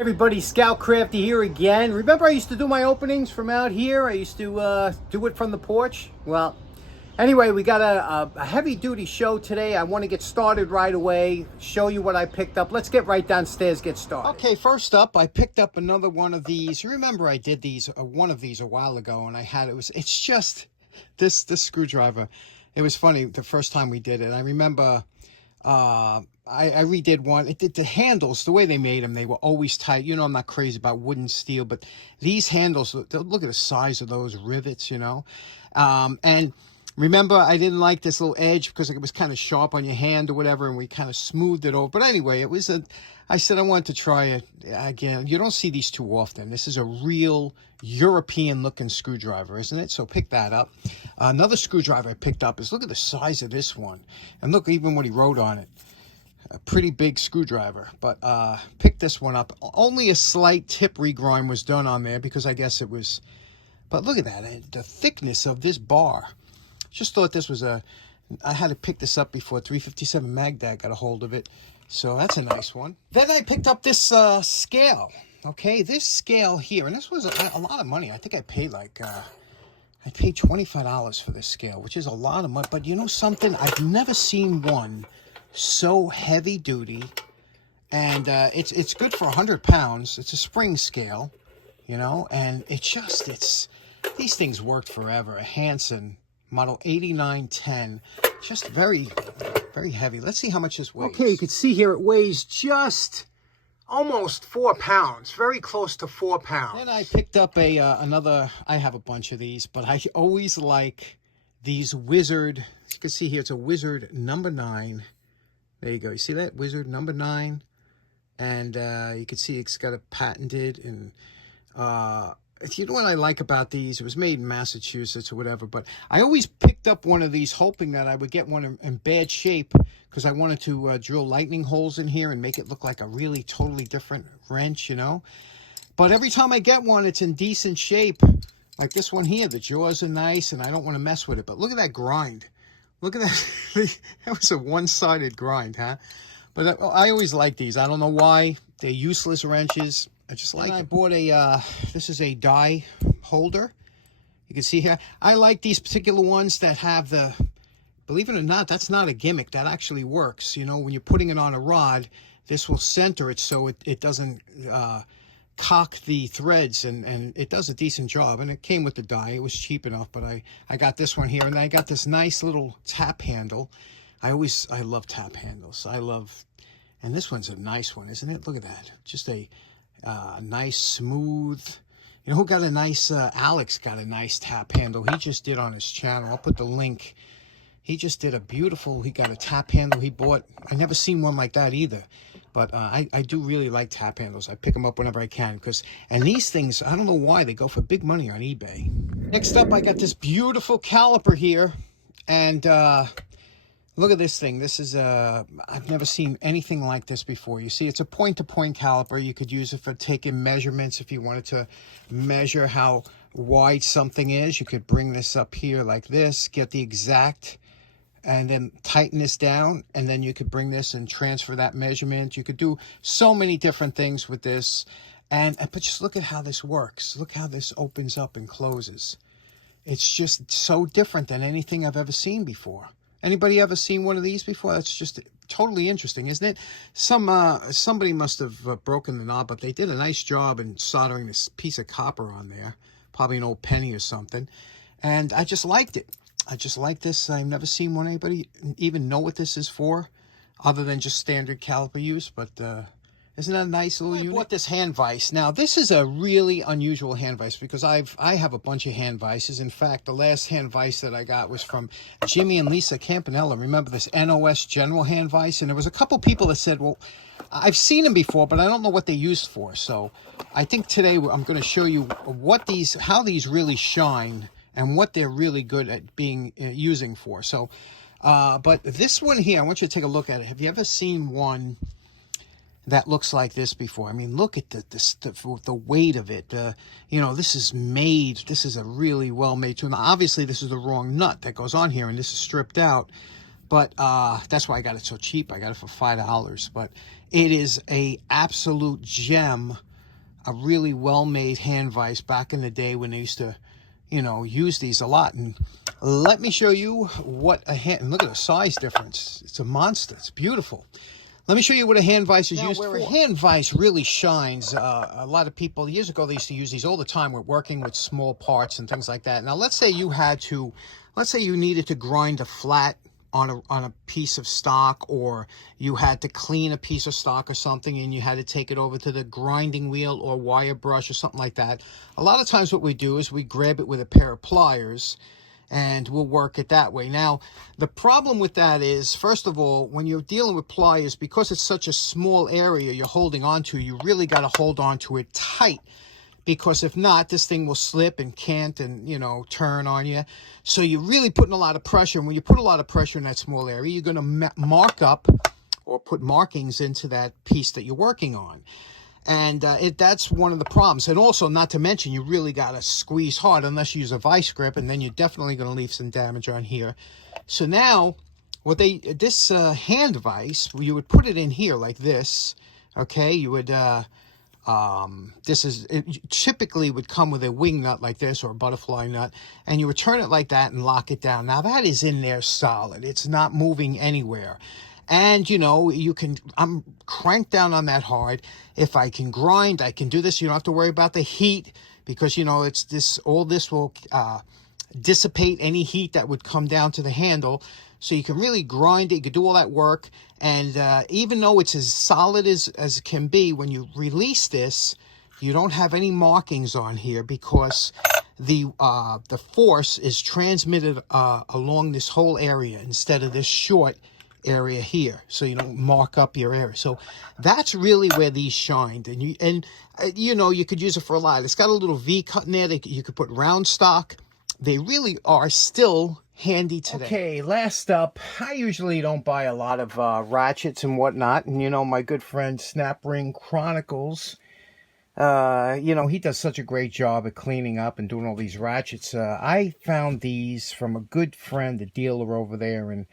Everybody, Scout Crafty here again. Remember I used to do my openings from out here? I used to do it from the porch. Well, anyway, we got a heavy duty show today. I want to get started right away, show you what I picked up. Let's get right downstairs, get started. Okay, first up, I picked up another one of these. Remember I did these, one of these a while ago, and it's just this screwdriver. It was funny the first time we did it. I remember I redid one. It did the handles, the way they made them, they were always tight. You know, I'm not crazy about wood and steel, but these handles, look at the size of those rivets, you know. And remember, I didn't like this little edge because it was kind of sharp on your hand or whatever, and we kind of smoothed it over. But anyway, I said I wanted to try it again. You don't see these too often. This is a real European-looking screwdriver, isn't it? So pick that up. Another screwdriver I picked up is, look at the size of this one. And look even what he wrote on it. A pretty big screwdriver, but picked this one up. Only a slight tip regrind was done on there because I guess it was, but look at that, the thickness of this bar. Just thought this was I had to pick this up before 357 Magdad got a hold of it, so that's a nice one. Then I picked up this scale, okay, this scale here, and this was a lot of money. I think I paid like, I paid $25 for this scale, which is a lot of money, but you know something, I've never seen one so heavy duty, and it's good for 100 pounds. It's a spring scale, you know, and these things worked forever. A Hanson model 8910, just very, very heavy. Let's see how much this weighs. Okay, you can see here it weighs just almost 4 pounds, very close to 4 pounds. Then I picked up another, I have a bunch of these, but I always like these Wizard, as you can see here, it's a Wizard number 9. There you go. You see that? Wizard number 9. And you can see it's got a patented. And you know what I like about these? It was made in Massachusetts or whatever. But I always picked up one of these hoping that I would get one in bad shape because I wanted to drill lightning holes in here and make it look like a really totally different wrench, you know. But every time I get one, it's in decent shape. Like this one here. The jaws are nice and I don't want to mess with it. But look at that grind. Look at that. That was a one-sided grind, huh? But I always like these. I don't know why. They're useless wrenches. I just like them. I bought this is a die holder. You can see here. I like these particular ones that have the, believe it or not, that's not a gimmick. That actually works. You know, when you're putting it on a rod, this will center it so it doesn't cock the threads, and it does a decent job. And it came with the die. It was cheap enough, but I got this one here, and I got this nice little tap handle. I love tap handles. And this one's a nice one, isn't it? Look at that. Just a nice smooth, you know who got a nice, Alex got a nice tap handle. He just did on his channel. I'll put the link. He just did he got a tap handle he bought. I never seen one like that either. But I do really like tap handles. I pick them up whenever I can. And these things, I don't know why, they go for big money on eBay. Next up, I got this beautiful caliper here. And look at this thing. This is, I've never seen anything like this before. You see, it's a point-to-point caliper. You could use it for taking measurements. If you wanted to measure how wide something is, you could bring this up here like this, get the exact, and then tighten this down, and then you could bring this and transfer that measurement. You could do so many different things with this. But just look at how this works. Look how this opens up and closes. It's just so different than anything I've ever seen before. Anybody ever seen one of these before? That's just totally interesting, isn't it? Somebody must have broken the knob, but they did a nice job in soldering this piece of copper on there. Probably an old penny or something. And I just liked it. I just like this. I've never seen one. Anybody even know what this is for, other than just standard caliper use? But isn't that a nice little unit? I bought this hand vise. Now this is a really unusual hand vise because I have a bunch of hand vices. In fact, the last hand vise that I got was from Jimmy and Lisa Campanella. Remember this NOS General hand vise? And there was a couple people that said, well, I've seen them before, but I don't know what they used for. So I think today I'm going to show you how these really shine and what they're really good at being using for. So, but this one here, I want you to take a look at it. Have you ever seen one that looks like this before? I mean, look at the weight of it. You know, this is a really well-made tool. Now, obviously, this is the wrong nut that goes on here, and this is stripped out. But that's why I got it so cheap. I got it for $5. But it is a absolute gem a really well-made hand vise back in the day when they used to, you know, use these a lot. And let me show you what a hand, and look at the size difference. It's a monster. It's beautiful. Let me show you what a hand vise is used for. Where a hand vise really shines, a lot of people, years ago, they used to use these all the time. We're working with small parts and things like that. Now, let's say you needed to grind a flat on a piece of stock, or you had to clean a piece of stock or something, and you had to take it over to the grinding wheel or wire brush or something like that. A lot of times what we do is we grab it with a pair of pliers, and we'll work it that way. Now, the problem with that is, first of all, when you're dealing with pliers, because it's such a small area you're holding on to, you really got to hold on to it tight, because if not, this thing will slip and can't and, you know, turn on you. So you're really putting a lot of pressure. And when you put a lot of pressure in that small area, you're going to mark up or put markings into that piece that you're working on. And that's one of the problems. And also, not to mention, you really got to squeeze hard unless you use a vice grip, and then you're definitely going to leave some damage on here. So now, this hand vise, you would put it in here like this, okay? You would, it typically would come with a wing nut like this, or a butterfly nut, and you would turn it like that and lock it down. Now, that is in there solid. It's not moving anywhere. And, you know, I'm cranked down on that hard. If I can grind, I can do this. You don't have to worry about the heat, because, you know, all this will dissipate any heat that would come down to the handle. So you can really grind it. You can do all that work. And even though it's as solid as it can be, when you release this, you don't have any markings on here, because the force is transmitted along this whole area instead of this short area here, so you don't mark up your area. So that's really where these shined. And you know, you could use it for a lot. It's got a little V cut in there that you could put round stock. They really are still handy today. Okay, last up, I usually don't buy a lot of ratchets and whatnot, and you know, my good friend Snap Ring Chronicles, you know, he does such a great job at cleaning up and doing all these ratchets. I found these from a good friend, a dealer over there, and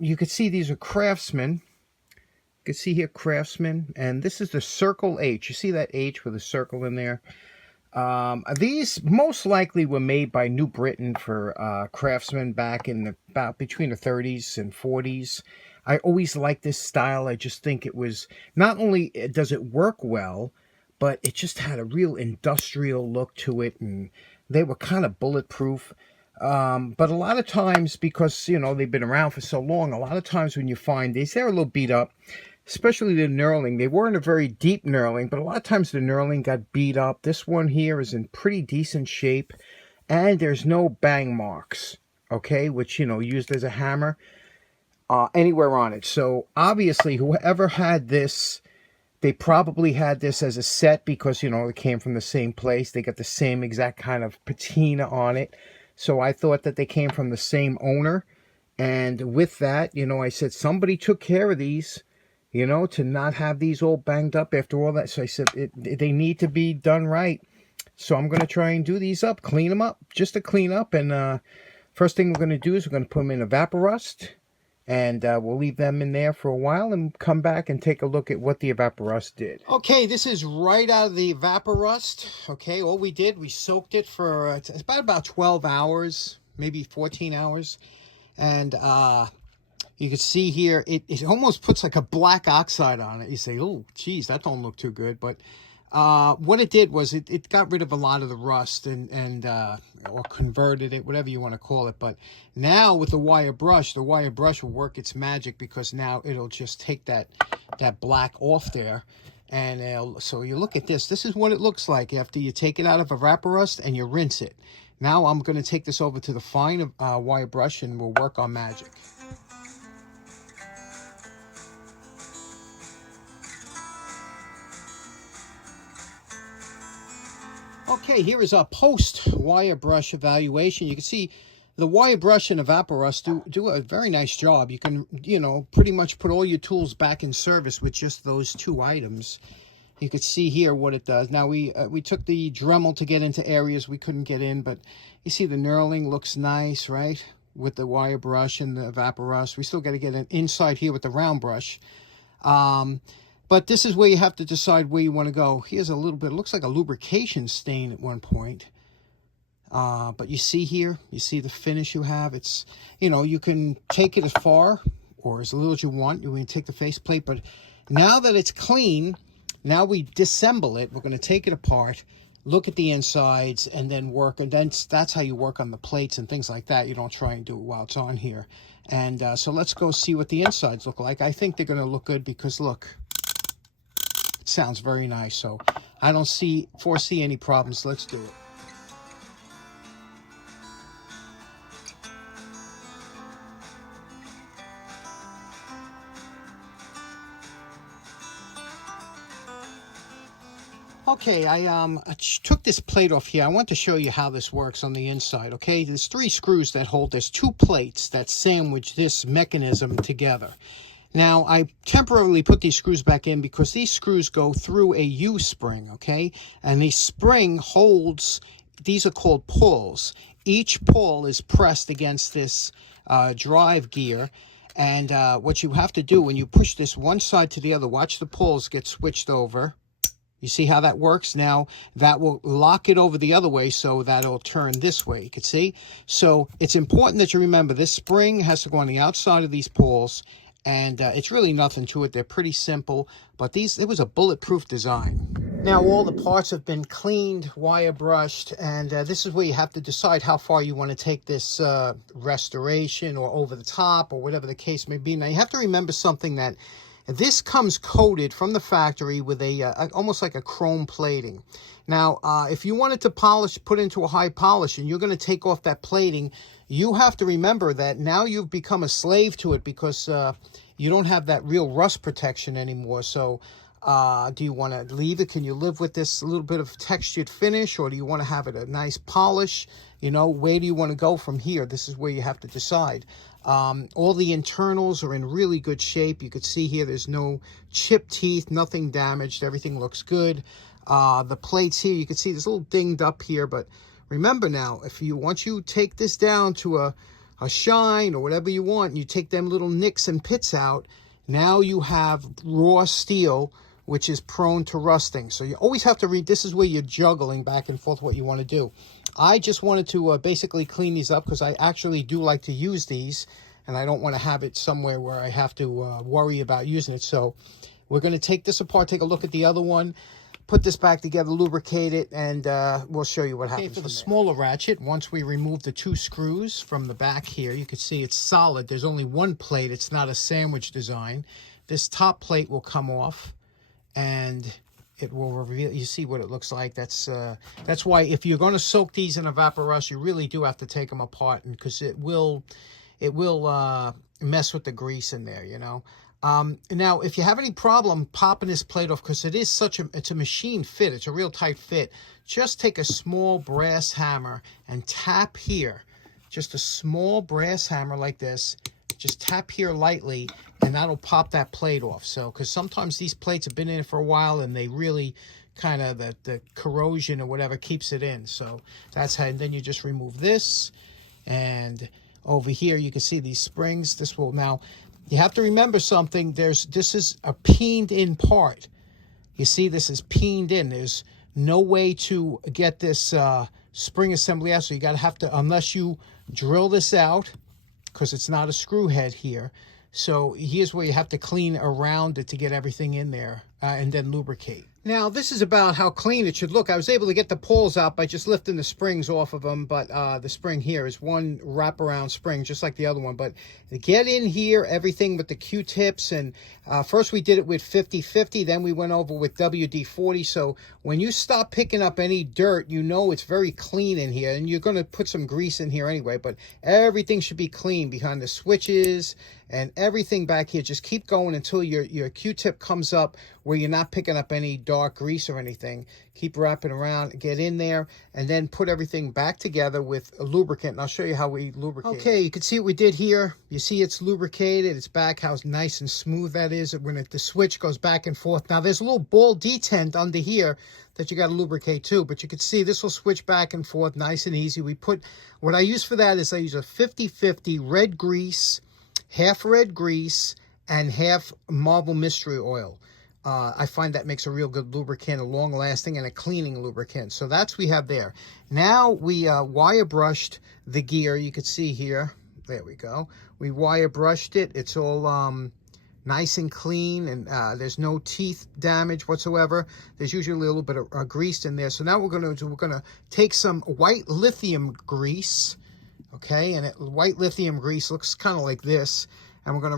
you could see these are Craftsman. You can see here Craftsman, and this is the Circle H. You see that H with a circle in there? These most likely were made by New Britain for Craftsman back in about between the 30s and 40s. I always liked this style. I just think it was, not only does it work well, but it just had a real industrial look to it, and they were kind of bulletproof. But a lot of times, because, you know, they've been around for so long, a lot of times when you find these, they're a little beat up, especially the knurling. They weren't a very deep knurling, but a lot of times the knurling got beat up. This one here is in pretty decent shape, and there's no bang marks, okay, which, you know, used as a hammer anywhere on it. So obviously, whoever had this, they probably had this as a set, because, you know, it came from the same place. They got the same exact kind of patina on it. So I thought that they came from the same owner. And with that, you know, I said, somebody took care of these, you know, to not have these all banged up after all that. So I said, they need to be done right. So I'm going to try and do these up, clean them up, just to clean up. And first thing we're going to do is we're going to put them in a Evaporust. And we'll leave them in there for a while and come back and take a look at what the Evaporust did. Okay, this is right out of the Evaporust. Okay, all we did, we soaked it for it's about 12 hours, maybe 14 hours. And you can see here, it almost puts like a black oxide on it. You say, oh, geez, that don't look too good. But what it did was it got rid of a lot of the rust or converted it, whatever you want to call it. But now with the wire brush will work its magic, because now it'll just take that black off there. And so you look at this. This is what it looks like after you take it out of a Evaporust and you rinse it. Now I'm going to take this over to the fine wire brush, and we'll work our magic. Okay, here is our post wire brush evaluation. You can see the wire brush and Evaporust do a very nice job. You can, you know, pretty much put all your tools back in service with just those two items. You can see here what it does. Now we took the Dremel to get into areas we couldn't get in, but you see the knurling looks nice, right? With the wire brush and the Evaporust. We still got to get it inside here with the round brush. But this is where you have to decide where you want to go. Here's a little bit, it looks like a lubrication stain at one point. But you see here, you see the finish you have. It's, you know, you can take it as far or as little as you want. You can take the faceplate, but now that it's clean, now we disassemble it. We're going to take it apart, look at the insides, and then work. And then that's how you work on the plates and things like that. You don't try and do it while it's on here. And so let's go see what the insides look like. I think they're going to look good because, look, it sounds very nice. So I don't foresee any problems. Let's do it. Okay, I took this plate off here. I want to show you how this works on the inside, okay? There's 3 screws that hold, there's 2 plates that sandwich this mechanism together. Now, I temporarily put these screws back in because these screws go through a U-spring, okay? And the spring holds, these are called pulls. Each pull is pressed against this drive gear. And what you have to do when you push this one side to the other, watch the pulls get switched over. You see how that works? Now that will lock it over the other way so that it'll turn this way. You can see? So it's important that you remember this spring has to go on the outside of these pulls, and it's really nothing to it. They're pretty simple, but it was a bulletproof design. Now all the parts have been cleaned, wire brushed, and this is where you have to decide how far you want to take this restoration or over the top or whatever the case may be. Now you have to remember something, that this comes coated from the factory with almost like a chrome plating. Now, if you wanted to polish, put into a high polish, and you're going to take off that plating, you have to remember that now you've become a slave to it because you don't have that real rust protection anymore. So do you want to leave it? Can you live with this little bit of textured finish, or do you want to have it a nice polish? You know, where do you want to go from here? This is where you have to decide. All the internals are in really good shape. You could see here there's no chipped teeth, nothing damaged. Everything looks good. The plates here, you can see there's a little dinged up here. But remember now, once you take this down to a shine or whatever you want, and you take them little nicks and pits out, now you have raw steel, which is prone to rusting. So you always have to read. This is where you're juggling back and forth what you want to do. I just wanted to basically clean these up because I actually do like to use these, and I don't want to have it somewhere where I have to worry about using it. So we're going to take this apart, take a look at the other one, put this back together, lubricate it, and we'll show you what happens. Okay, for the smaller ratchet, once we remove the 2 screws from the back here, you can see it's solid. There's only one plate. It's not a sandwich design. This top plate will come off, and it will reveal. You see what it looks like. That's why if you're going to soak these in a Vaporust, you really do have to take them apart, because it will mess with the grease in there, you know. Now, if you have any problem popping this plate off, because it's a machine fit, it's a real tight fit, just take a small brass hammer and tap here, just a small brass hammer like this. Just tap here lightly, and that'll pop that plate off. So, because sometimes these plates have been in for a while, and they really kind of, the corrosion or whatever keeps it in. So that's how, and then you just remove this, and over here you can see these springs. This will, now you have to remember something. This is a peened in part. You see, this is peened in. There's no way to get this spring assembly out, so you have to, unless you drill this out, because it's not a screw head here. So here's where you have to clean around it to get everything in there, and then lubricate. Now, this is about how clean it should look. I was able to get the pulls out by just lifting the springs off of them, but the spring here is one wraparound spring, just like the other one. But to get in here, everything with the Q-tips, and first we did it with 50-50, then we went over with WD-40. So when you stop picking up any dirt, you know it's very clean in here, and you're going to put some grease in here anyway, but everything should be clean behind the switches and everything back here. Just keep going until your Q-tip comes up where you're not picking up any dark grease or anything. Keep wrapping around, get in there, and then put everything back together with a lubricant. And I'll show you how we lubricate. Okay, you can see what we did here. You see it's lubricated. It's back, how nice and smooth that is when the switch goes back and forth. Now, there's a little ball detent under here that you got to lubricate too, but you can see this will switch back and forth nice and easy. What I use for that is I use a 50-50 red grease, half red grease, and half Marble Mystery Oil. I find that makes a real good lubricant, a long-lasting and a cleaning lubricant. So that's we have there. Now we wire brushed the gear. You can see here. There we go. We wire brushed it. It's all nice and clean, and there's no teeth damage whatsoever. There's usually a little bit of grease in there. So now we're gonna take some white lithium grease, okay, and white lithium grease looks kind of like this, and we're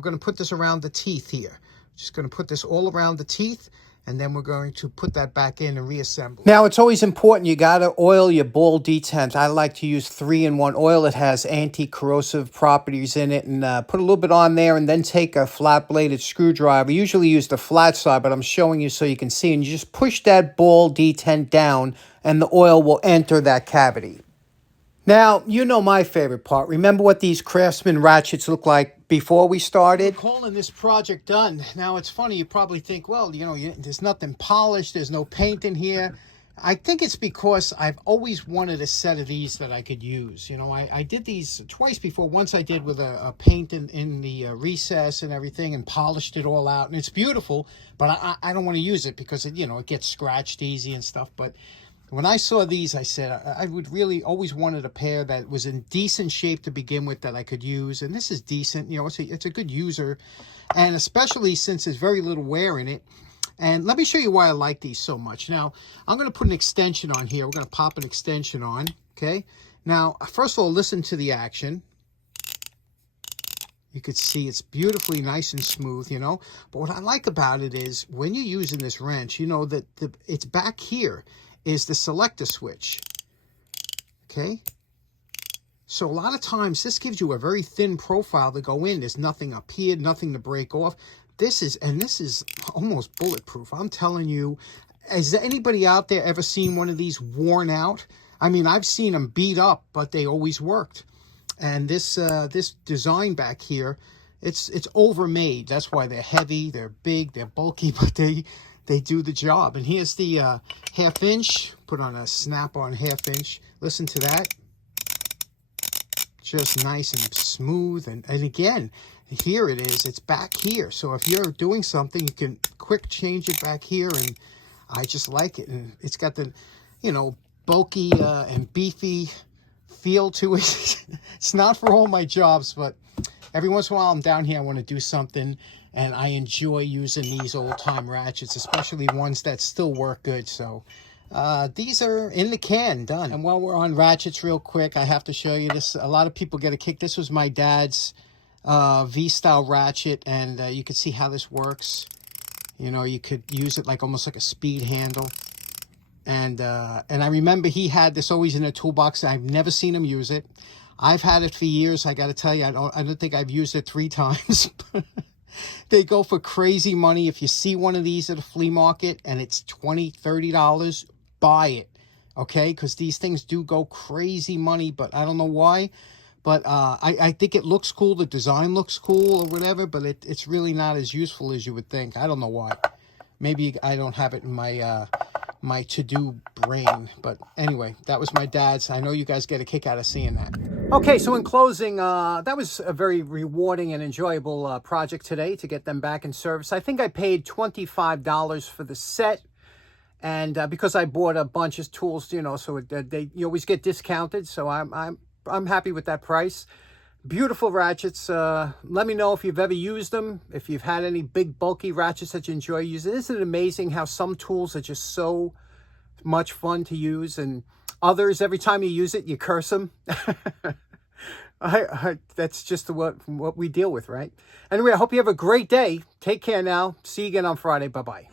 gonna put this around the teeth here. Just gonna put this all around the teeth, and then we're going to put that back in and reassemble. Now, it's always important, you gotta oil your ball detent. I like to use 3-in-1 oil. It has anti-corrosive properties in it, and put a little bit on there, and then take a flat-bladed screwdriver. Usually use the flat side, but I'm showing you so you can see, and you just push that ball detent down, and the oil will enter that cavity. Now, you know my favorite part. Remember what these Craftsman ratchets look like before we started? I'm calling this project done. Now, it's funny. You probably think, well, you know, there's nothing polished. There's no paint in here. I think it's because I've always wanted a set of these that I could use. You know, I did these twice before. Once I did with a paint in the recess and everything, and polished it all out. And it's beautiful, but I don't want to use it because, it gets scratched easy and stuff. But when I saw these, I said I would really always wanted a pair that was in decent shape to begin with that I could use. And this is decent. It's a good user. And especially since there's very little wear in it. And let me show you why I like these so much. Now, I'm going to put an extension on here. We're going to pop an extension on. Okay. Now, first of all, listen to the action. You could see it's beautifully nice and smooth, But what I like about it is when you're using this wrench, that it's back here is the selector switch, okay? So a lot of times this gives you a very thin profile to go in. There's nothing up here, nothing to break off. This is almost bulletproof. I'm telling you, has anybody out there ever seen one of these worn out? I mean, I've seen them beat up, but they always worked. And this design back here, it's overmade. That's why they're heavy, they're big, they're bulky, but they do the job. And here's the half-inch. Put on a snap-on half-inch. Listen to that. Just nice and smooth. And again, here it is. It's back here. So if you're doing something, you can quick change it back here. And I just like it. And it's got the, bulky and beefy feel to it. It's not for all my jobs, but every once in a while I'm down here, I want to do something. And I enjoy using these old-time ratchets, especially ones that still work good. So these are in the can, done. And while we're on ratchets real quick, I have to show you this. A lot of people get a kick. This was my dad's V-style ratchet, and you can see how this works. You could use it almost like a speed handle. And I remember he had this always in a toolbox. I've never seen him use it. I've had it for years. I got to tell you, I don't think I've used it 3 times. They go for crazy money. If you see one of these at a flea market and it's $20, $30, buy it, okay? Because these things do go crazy money, but I don't know why. But I think it looks cool. The design looks cool or whatever, but it's really not as useful as you would think. I don't know why. Maybe I don't have it in my my to-do brain. But anyway, that was my dad's. I know you guys get a kick out of seeing that. Okay, so in closing, that was a very rewarding and enjoyable project today to get them back in service. I think I paid $25 for the set, and because I bought a bunch of tools, so you always get discounted. So I'm happy with that price. Beautiful ratchets. Let me know if you've ever used them, if you've had any big bulky ratchets that you enjoy using. Isn't it amazing how some tools are just so much fun to use, and others, every time you use it, you curse them? That's just what we deal with, right? Anyway, I hope you have a great day. Take care now. See you again on Friday. Bye-bye.